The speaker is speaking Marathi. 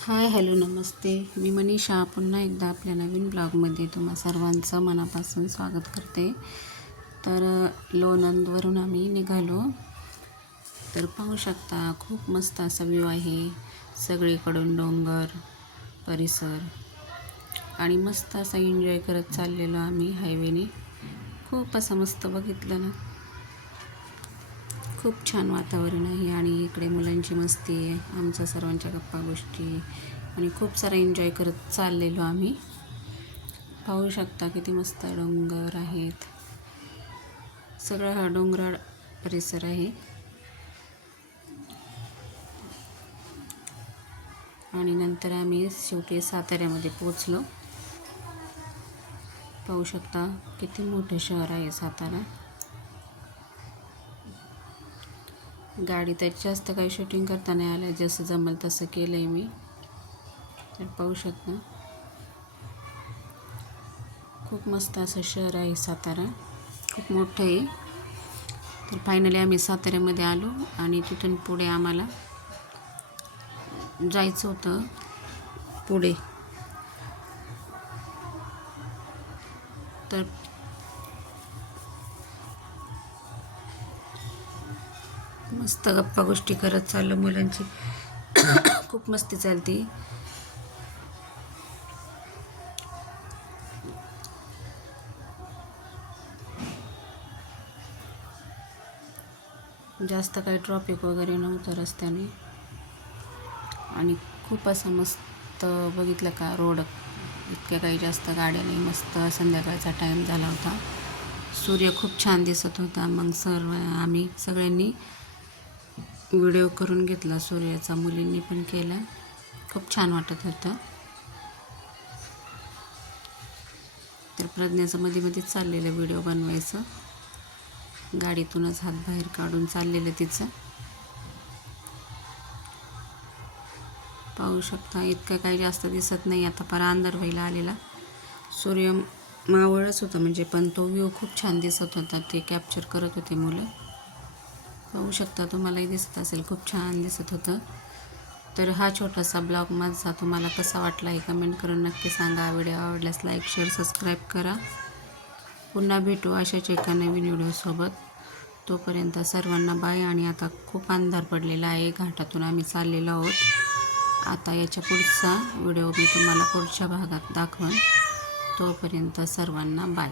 हाय हॅलो नमस्ते. मी मनीषा पुन्हा एकदा आपल्या नवीन ब्लॉगमध्ये तुम्हा सर्वांचं मनापासून स्वागत करते. तर लोणंदवरून आम्ही निघालो. तर पाहू शकता खूप मस्त असा व्ह्यू आहे. सगळीकडून डोंगर परिसर आणि मस्त असा एन्जॉय करत चाललेलो आम्ही हायवेने. खूप असं मस्त बघितलं ना, खूप छान वातावरण आहे आणि इकडे मुलांची मस्ती आहे, आमच्या सर्वांच्या गप्पा गोष्टी आणि खूप सारा एन्जॉय करत चाललेलो आम्ही. पाहू शकता किती मस्त डोंगर आहेत. सगळा हा डोंगराळ परिसर आहे आणि नंतर आम्ही शेवटी साताऱ्यामध्ये पोचलो. पाहू शकता किती मोठं शहर आहे सातारा. गाडी तर जास्त काही शूटिंग करता नाही आलं, जसं जमल तसं केलं आहे मी. तर पाहू शकता खूप मस्त असं शहर आहे सातारा, खूप मोठं आहे. तर फायनली आम्ही साताऱ्यामध्ये आलो आणि तिथून पुढे आम्हाला जायचं होतं पुढे. तर मस्त गप्पा गोष्टी करत चाललो. मुलांची खूप मस्ती चालती. जास्त काही ट्रॉफिक वगैरे नव्हतं रस्त्याने आणि खूप असं मस्त बघितलं का रोड, इतक्या काही जास्त गाड्या नाही. मस्त संध्याकाळचा टाईम झाला होता, सूर्य खूप छान दिसत होता. मग आम्ही सगळ्यांनी व्हिडिओ करून घेतला सूर्याचा, मुलींनी पण केला. खूप छान वाटत होतं. तर प्रज्ञाचं मध्ये मध्येच चाललेलं व्हिडिओ बनवायचं, गाडीतूनच हात बाहेर काढून चाललेलं तिचं. पाहू शकता इतकं काही जास्त दिसत नाही, आता पर अंधार व्हायला आलेला. सूर्य मावळच होतं म्हणजे, पण तो व्ह्यू खूप छान दिसत होता. ते कॅप्चर करत होते मुलं. पाहू शकता, तुम्हालाही दिसत असेल, खूप छान दिसत होतं. तर हा छोटासा ब्लॉग माझा तुम्हाला कसा वाटला हे कमेंट करून नक्की सांगा. व्हिडिओ आवडल्यास लाईक शेअर सबस्क्राईब करा. पुन्हा भेटू अशाच एका नवीन व्हिडिओसोबत. तोपर्यंत सर्वांना बाय. आणि आता खूप अंधार पडलेला आहे, घाटातून आम्ही चाललेलो आहोत. आता याच्या पुढचा व्हिडिओ मी तुम्हाला पुढच्या भागात दाखवेन. तोपर्यंत सर्वांना बाय.